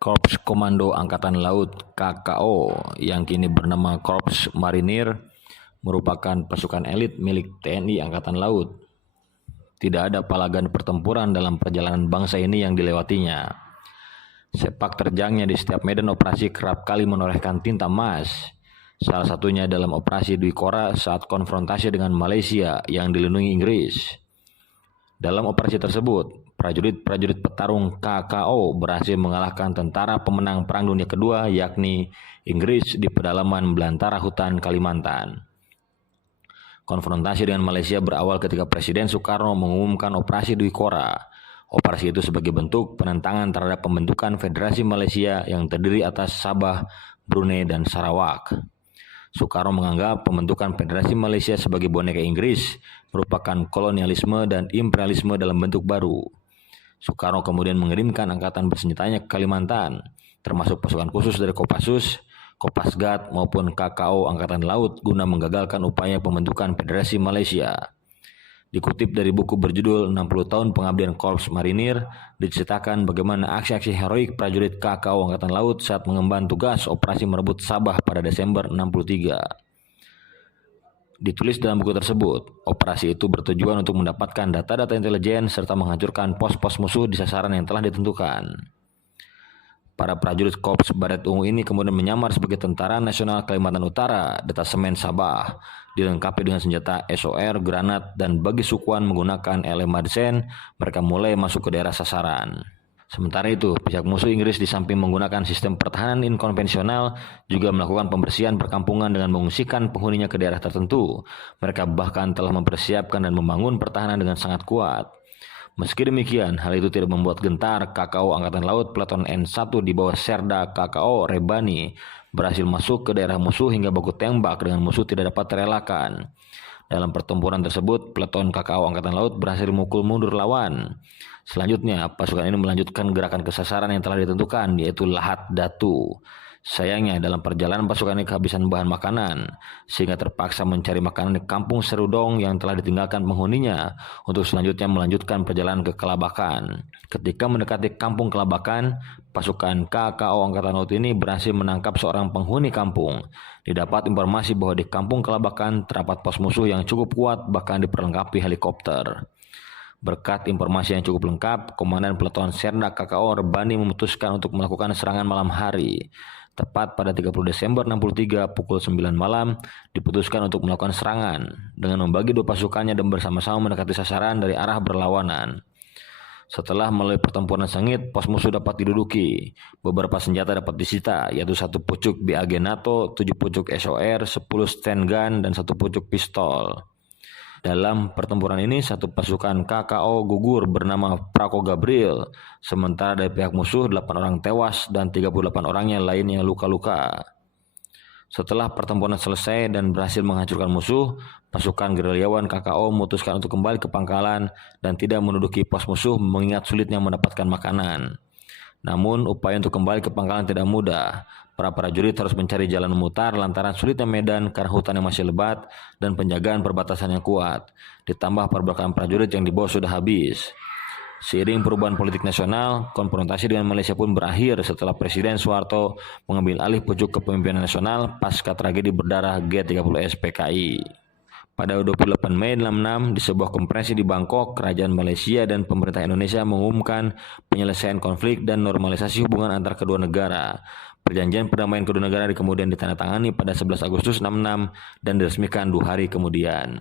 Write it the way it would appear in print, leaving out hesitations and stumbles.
Korps Komando Angkatan Laut (KKO) yang kini bernama Korps Marinir merupakan pasukan elit milik TNI Angkatan Laut. Tidak ada palagan pertempuran dalam perjalanan bangsa ini yang dilewatinya. Sepak terjangnya di setiap medan operasi kerap kali menorehkan tinta emas. Salah satunya dalam operasi Dwi Kora saat konfrontasi dengan Malaysia yang dilindungi Inggris. Dalam operasi tersebut, prajurit-prajurit petarung KKO berhasil mengalahkan tentara pemenang Perang Dunia Kedua yakni Inggris di pedalaman belantara hutan Kalimantan. Konfrontasi dengan Malaysia berawal ketika Presiden Soekarno mengumumkan operasi Dwi Kora. Operasi itu sebagai bentuk penentangan terhadap pembentukan Federasi Malaysia yang terdiri atas Sabah, Brunei, dan Sarawak. Soekarno menganggap pembentukan Federasi Malaysia sebagai boneka Inggris merupakan kolonialisme dan imperialisme dalam bentuk baru. Soekarno kemudian mengirimkan angkatan bersenjatanya ke Kalimantan, termasuk pasukan khusus dari Kopassus, Kopasgat maupun KKO Angkatan Laut guna menggagalkan upaya pembentukan Federasi Malaysia. Dikutip dari buku berjudul 60 Tahun Pengabdian Korps Marinir, diceritakan bagaimana aksi-aksi heroik prajurit KKO Angkatan Laut saat mengemban tugas operasi merebut Sabah pada Desember 63. Ditulis dalam buku tersebut, operasi itu bertujuan untuk mendapatkan data-data intelijen serta menghancurkan pos-pos musuh di sasaran yang telah ditentukan. Para prajurit Korps Baret Ungu ini kemudian menyamar sebagai Tentara Nasional Kalimantan Utara, Detasemen Sabah, dilengkapi dengan senjata SOR, granat, dan bagi sukuan menggunakan LM-Madsen, mereka mulai masuk ke daerah sasaran. Sementara itu, pihak musuh Inggris di samping menggunakan sistem pertahanan inkonvensional juga melakukan pembersihan perkampungan dengan mengungsikan penghuninya ke daerah tertentu. Mereka bahkan telah mempersiapkan dan membangun pertahanan dengan sangat kuat. Meski demikian, hal itu tidak membuat gentar. KKO Angkatan Laut Peleton N1 di bawah Serda KKO Rebani berhasil masuk ke daerah musuh hingga baku tembak dengan musuh tidak dapat terelakkan. Dalam pertempuran tersebut, Peleton KKO Angkatan Laut berhasil memukul mundur lawan. Selanjutnya, pasukan ini melanjutkan gerakan ke sasaran yang telah ditentukan, yaitu Lahat Datu. Sayangnya, dalam perjalanan pasukan ini kehabisan bahan makanan, sehingga terpaksa mencari makanan di kampung Serudong yang telah ditinggalkan penghuninya untuk selanjutnya melanjutkan perjalanan ke Kelabakan. Ketika mendekati kampung Kelabakan, pasukan KKO Angkatan Laut ini berhasil menangkap seorang penghuni kampung. Didapat informasi bahwa di kampung Kelabakan terdapat pos musuh yang cukup kuat, bahkan diperlengkapi helikopter. Berkat informasi yang cukup lengkap, Komandan Peleton Serda KKO Rebani memutuskan untuk melakukan serangan malam hari. Tepat pada 30 Desember 63 pukul 9 malam, diputuskan untuk melakukan serangan dengan membagi dua pasukannya dan bersama-sama mendekati sasaran dari arah berlawanan. Setelah melalui pertempuran sengit, pos musuh dapat diduduki. Beberapa senjata dapat disita, yaitu 1 pucuk BAG NATO, 7 pucuk SOR, 10 stand gun, dan 1 pucuk pistol. Dalam pertempuran ini, satu pasukan KKO gugur bernama Prako Gabriel, sementara dari pihak musuh 8 orang tewas dan 38 orangnya lainnya luka-luka. Setelah pertempuran selesai dan berhasil menghancurkan musuh, pasukan gerilyawan KKO memutuskan untuk kembali ke pangkalan dan tidak menduduki pos musuh mengingat sulitnya mendapatkan makanan. Namun, upaya untuk kembali ke pangkalan tidak mudah. Para prajurit harus mencari jalan memutar lantaran sulitnya medan karena hutan yang masih lebat dan penjagaan perbatasan yang kuat. Ditambah perbuatan prajurit yang dibawa sudah habis. Seiring perubahan politik nasional, konfrontasi dengan Malaysia pun berakhir setelah Presiden Soeharto mengambil alih pucuk kepemimpinan nasional pasca tragedi berdarah G30S PKI. Pada 28 Mei 66, di sebuah konferensi di Bangkok, Kerajaan Malaysia dan pemerintah Indonesia mengumumkan penyelesaian konflik dan normalisasi hubungan antar kedua negara. Perjanjian perdamaian kedua negara kemudian ditandatangani pada 11 Agustus 66 dan diresmikan 2 hari kemudian.